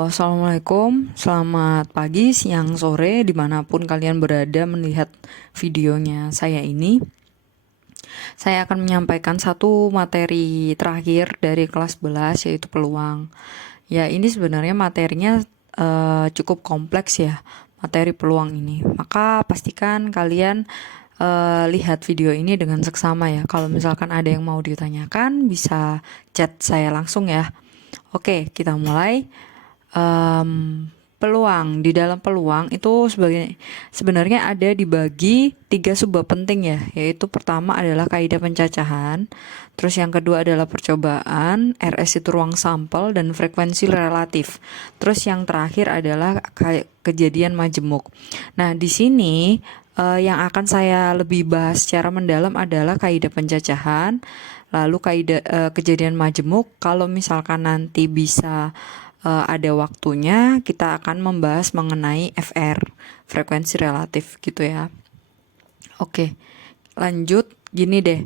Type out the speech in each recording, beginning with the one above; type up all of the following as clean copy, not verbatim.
Halo, Assalamualaikum. Selamat pagi, siang, sore, dimanapun kalian berada melihat videonya saya ini. Saya akan menyampaikan satu materi terakhir dari kelas 11, yaitu peluang. Ya, ini sebenarnya materinya cukup kompleks ya, materi peluang ini. Maka pastikan kalian lihat video ini dengan seksama ya. Kalau misalkan ada yang mau ditanyakan, bisa chat saya langsung ya. Oke, kita mulai. Peluang, di dalam peluang itu sebenarnya ada dibagi 3 subbab penting ya, yaitu pertama adalah kaidah pencacahan, terus yang kedua adalah percobaan, RS itu ruang sampel, dan frekuensi relatif, terus yang terakhir adalah kejadian majemuk. Nah, di sini yang akan saya lebih bahas secara mendalam adalah kaidah pencacahan, lalu kaidah kejadian majemuk. Kalau misalkan nanti bisa ada waktunya, kita akan membahas mengenai FR, frekuensi relatif gitu ya. Oke, lanjut. Gini deh,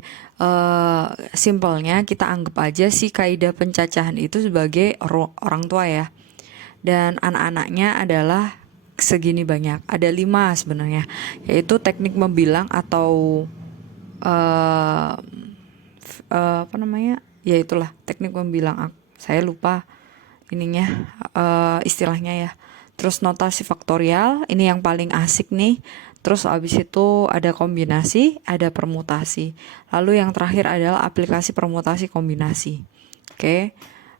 simpelnya kita anggap aja si kaidah pencacahan itu sebagai orang tua ya, dan anak-anaknya adalah segini banyak, ada 5 sebenarnya, yaitu teknik membilang atau apa namanya, ya itulah teknik membilang, saya lupa ininya istilahnya ya. Terus notasi faktorial, ini yang paling asik nih. Terus abis itu ada kombinasi, ada permutasi. Lalu yang terakhir adalah aplikasi permutasi kombinasi. Oke.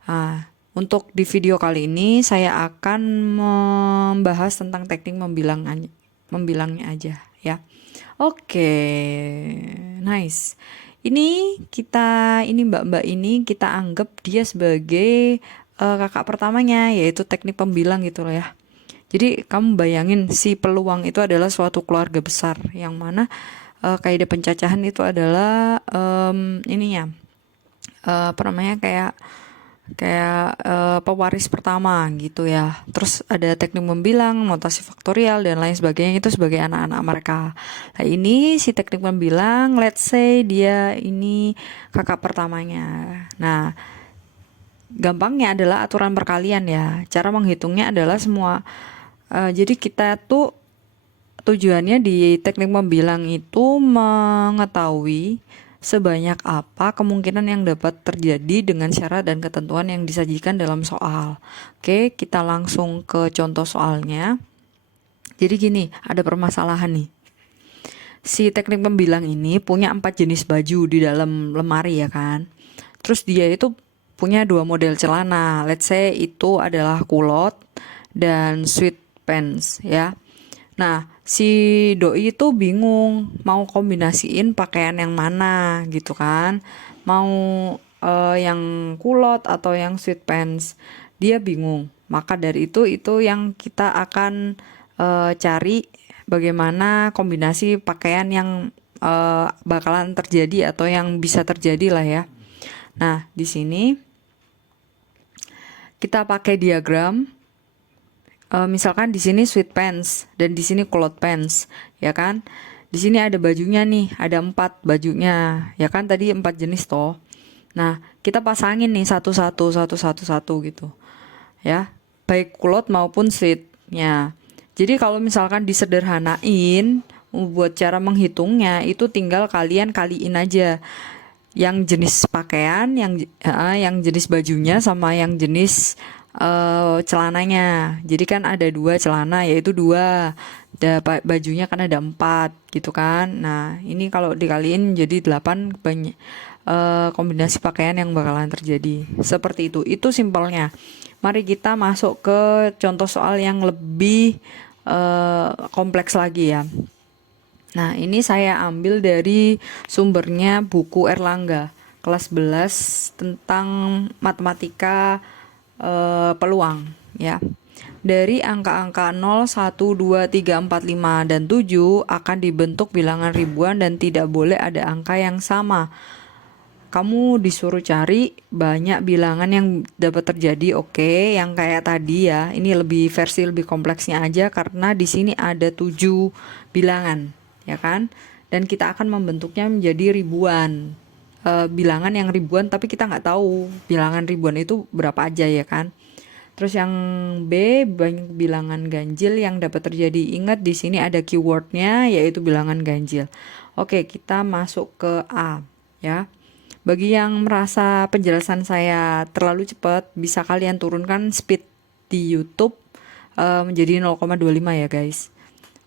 Nah, untuk di video kali ini saya akan membahas tentang teknik membilangnya aja ya. Oke, nice. Ini mbak-mbak ini kita anggap dia sebagai kakak pertamanya, yaitu teknik pembilang gitu loh ya. Jadi kamu bayangin si peluang itu adalah suatu keluarga besar, yang mana kaidah pencacahan itu adalah ininya apa namanya, kayak pewaris pertama gitu ya. Terus ada teknik membilang, notasi faktorial, dan lain sebagainya, itu sebagai anak-anak mereka. Nah, ini si teknik membilang, let's say dia ini kakak pertamanya. Nah, gampangnya adalah aturan perkalian ya. Cara menghitungnya adalah semua. Jadi kita tuh tujuannya di teknik membilang itu mengetahui sebanyak apa kemungkinan yang dapat terjadi dengan syarat dan ketentuan yang disajikan dalam soal. Oke, kita langsung ke contoh soalnya. Jadi gini, ada permasalahan nih. Si teknik membilang ini punya 4 jenis baju di dalam lemari ya kan. Terus dia itu punya 2 model celana. Let's say itu adalah kulot dan sweatpants ya. Nah, si doi itu bingung mau kombinasiin pakaian yang mana gitu kan. Mau yang kulot atau yang sweatpants. Dia bingung. Maka dari itu yang kita akan cari bagaimana kombinasi pakaian yang bakalan terjadi atau yang bisa terjadi lah ya. Nah, di sini kita pakai diagram. Misalkan di sini sweatpants dan di sini cloth pants, ya kan? Di sini ada bajunya nih, ada 4 bajunya, ya kan? Tadi 4 jenis toh. Nah, kita pasangin nih satu gitu, ya. Baik cloth maupun sweatnya. Jadi kalau misalkan disederhanain, buat cara menghitungnya itu tinggal kalian kaliin aja yang jenis pakaian, yang jenis bajunya sama yang jenis celananya. Jadi kan ada 2 celana, yaitu 2. Bajunya kan ada 4 gitu kan. Nah, ini kalau dikaliin jadi 8 kombinasi pakaian yang bakalan terjadi. Seperti itu. Itu simpelnya. Mari kita masuk ke contoh soal yang lebih kompleks lagi ya. Nah, ini saya ambil dari sumbernya buku Erlangga kelas 11 tentang matematika peluang ya. Dari angka-angka 0, 1, 2, 3, 4, 5, dan 7 akan dibentuk bilangan ribuan dan tidak boleh ada angka yang sama. Kamu disuruh cari banyak bilangan yang dapat terjadi. Oke, yang kayak tadi ya. Ini versi lebih kompleksnya aja karena di sini ada 7 bilangan, ya kan? Dan kita akan membentuknya menjadi ribuan. Bilangan yang ribuan, tapi kita nggak tahu bilangan ribuan itu berapa aja ya kan. Terus yang B, banyak bilangan ganjil yang dapat terjadi. Ingat di sini ada keywordnya yaitu bilangan ganjil. Oke, kita masuk ke A ya. Bagi yang merasa penjelasan saya terlalu cepat, bisa kalian turunkan speed di YouTube menjadi 0,25 ya guys.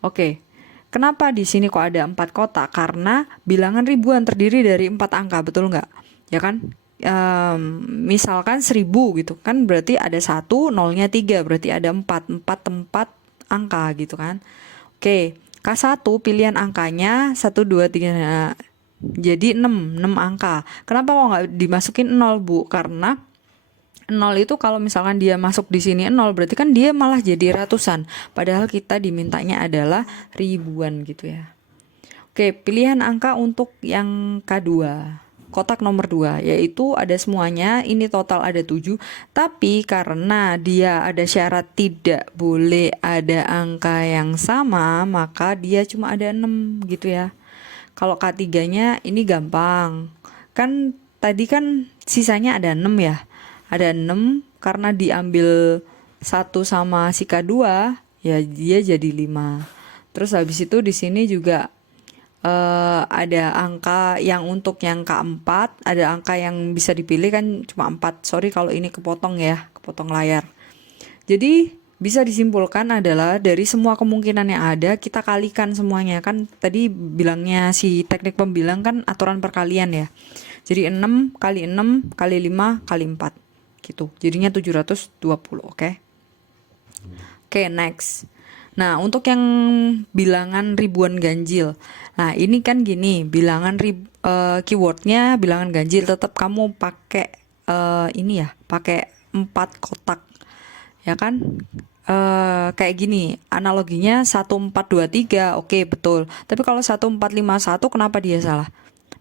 Oke. Kenapa di sini kok ada 4 kotak? Karena bilangan ribuan terdiri dari 4 angka, betul nggak? Ya kan? Misalkan 1000 gitu kan, berarti ada 1, nolnya 3, berarti ada 4 tempat angka gitu kan. Oke, K1 pilihan angkanya 1, 2, 3, jadi 6 angka. Kenapa kok nggak dimasukin 0 Bu? Karena 0 itu kalau misalkan dia masuk di sini 0, berarti kan dia malah jadi ratusan. Padahal kita dimintanya adalah ribuan gitu ya. Oke, pilihan angka untuk yang K2. Kotak nomor 2, yaitu ada semuanya, ini total ada 7. Tapi karena dia ada syarat tidak boleh ada angka yang sama, maka dia cuma ada 6 gitu ya. Kalau K3-nya ini gampang. Kan tadi kan sisanya ada 6 ya. Ada 6 karena diambil 1 sama si K2, ya dia jadi 5. Terus habis itu di sini juga ada angka yang untuk yang K4, ada angka yang bisa dipilih kan cuma 4. Sorry kalau ini kepotong ya, kepotong layar. Jadi bisa disimpulkan adalah dari semua kemungkinan yang ada kita kalikan semuanya. Kan tadi bilangnya si teknik pembilang kan aturan perkalian ya. Jadi 6 kali 6 kali 5 kali 4 gitu. Jadinya 720, oke. Oke, next. Nah, untuk yang bilangan ribuan ganjil. Nah, ini kan gini, bilangan keywordnya bilangan ganjil, tetap kamu pakai ini ya, pakai 4 kotak. Ya kan? Kayak gini, analoginya 1423, oke betul. Tapi kalau 1451 kenapa dia salah?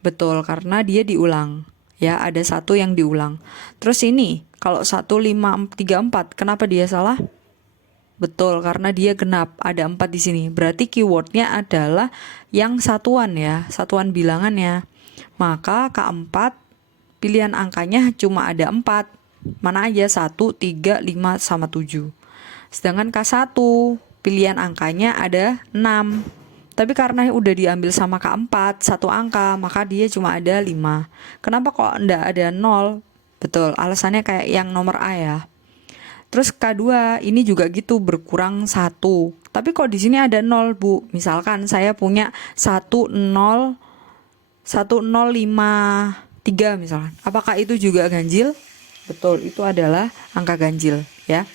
Betul, karena dia diulang. Ya, ada satu yang diulang. Terus ini, kalau 1534 kenapa dia salah? Betul, karena dia genap, ada 4 di sini. Berarti keywordnya adalah yang satuan ya, satuan bilangannya. Maka K4 pilihan angkanya cuma ada 4. Mana aja? 1, 3, 5, sama 7. Sedangkan K1 pilihan angkanya ada 6. Tapi karena udah diambil sama K4, satu angka, maka dia cuma ada 5. Kenapa kok enggak ada 0? Betul, alasannya kayak yang nomor A ya. Terus K2 ini juga gitu, berkurang 1. Tapi kok di sini ada 0, Bu? Misalkan saya punya 1053 misalkan. Apakah itu juga ganjil? Betul, itu adalah angka ganjil ya.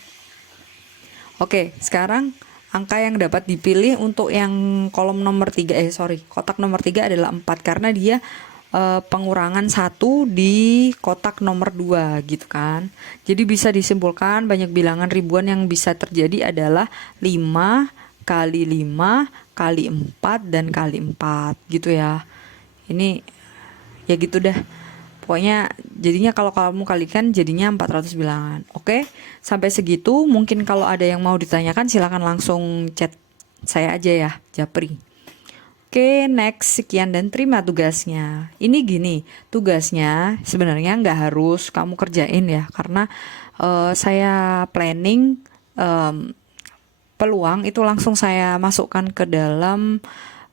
Oke, sekarang angka yang dapat dipilih untuk yang kolom nomor 3, kotak nomor 3 adalah 4 karena dia pengurangan 1 di kotak nomor 2 gitu kan. Jadi bisa disimpulkan banyak bilangan ribuan yang bisa terjadi adalah 5 kali 5 kali 4 dan kali 4 gitu ya. Ini ya gitu dah. Pokoknya jadinya kalau kamu kalikan jadinya 400 bilangan. Oke, sampai segitu. Mungkin kalau ada yang mau ditanyakan silakan langsung chat saya aja ya, Japri. Oke, next, sekian dan terima tugasnya. Ini gini, tugasnya sebenarnya nggak harus kamu kerjain ya, karena saya planning peluang itu langsung saya masukkan ke dalam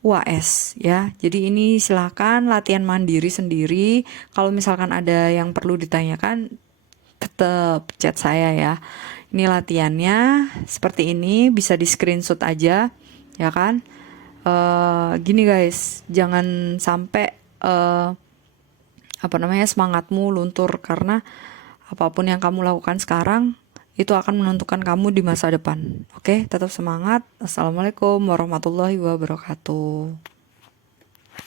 UAS ya. Jadi ini silakan latihan mandiri sendiri. Kalau misalkan ada yang perlu ditanyakan, tetap chat saya ya. Ini latihannya seperti ini, bisa di screenshot aja, ya kan? Gini guys, jangan sampai semangatmu luntur karena apapun yang kamu lakukan sekarang itu akan menentukan kamu di masa depan. Oke, tetap semangat. Assalamualaikum warahmatullahi wabarakatuh.